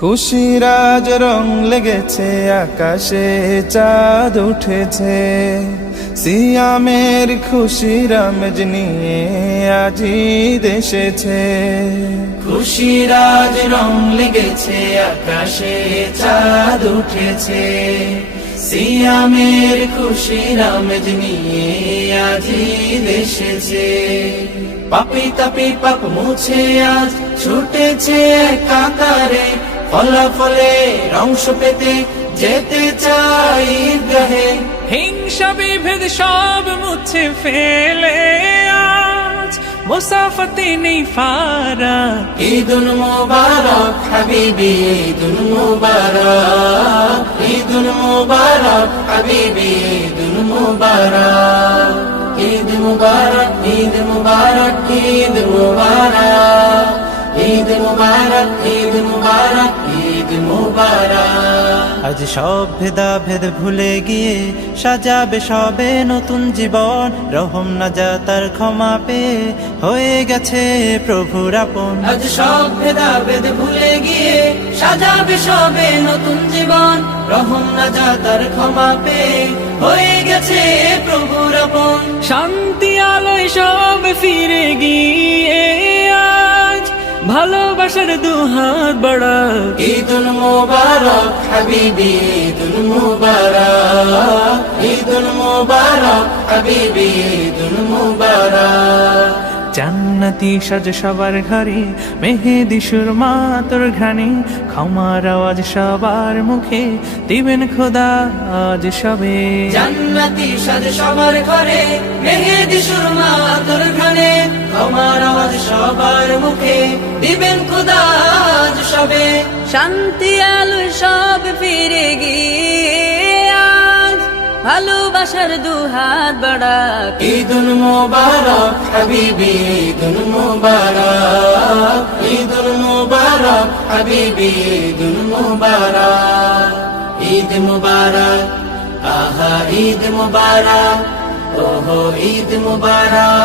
খুশির আজ রং লেগেছে, আকাশে চাঁদ উঠেছে, সিয়ামের খুশির আমেজ নিয়ে আজি দেশেছে। খুশির আজ রং লেগেছে, আকাশে চাঁদ উঠেছে, সিয়ামের খুশির আমেজ নিয়ে আজি দেশেছে। পাপি তাপি পাপ মুছে আজ ছুটেছে কাতারে, ফলাফলে অংশ পেতে যেতে চাই ঈদগাহে। হিংসা বিভেদ সব মুছে ফেলে আজ মুসাফাতে নেই ফারাক। ঈদুল মুবারক হাবিবি, ঈদুল মুবারক, ঈদুল মুবারক হাবিবি, ঈদুল মুবারক, ঈদ মুবারক, ঈদ মুবারক, ঈদ মুবারক, ঈদ মুবারক, ঈদ মুবারক, ঈদ মুবারক। আজ সব ভেদাভেদ ভুলে গিয়ে সাজাবে সবে নতুন জীবন, রহম নাজাতার ক্ষমা পেয়ে হয়ে গেছে প্রভুর আপন। আজ সব ভেদাভেদ ভুলে গিয়ে সাজাবে সবে নতুন জীবন, রহম নাজাতার ক্ষমা পেয়ে হয়ে গেছে প্রভুর আপন। শান্তি আলোয় সব ফিরে গিয়ে আজ ভালোবাসার দুহাত বাড়াক। ঈদুল মুবারক হাবিবি, ঈদুল মুবারক, ঈদুল মুবারক হাবিবি, ঈদুল মুবারক। জান্নাতি সাজ সবার ঘরে, মেহেদি সুরমা তোর ঘ্রাণে, ক্ষমার আওয়াজ সবার মুখে দিবেন খোদা আজ সবে। জান্নাতি সাজ সবার ঘরে, মেহেদি সুরমা তোর ঘ্রাণে, ক্ষমার আওয়াজ সবার মুখে দিবেন খোদা আজ সবে। শান্তি আলো সব ফিরে গিয়ে আজ ভালোবাসার দুহাত বাড়াক। ঈদুল মুবারক হাবিবি, ঈদুল মুবারক, ঈদুল মুবারক হাবিবি, ঈদুল মুবারক, ঈদ মুবারক, আহা ঈদ মুবারক, ওহো ঈদ মুবারক।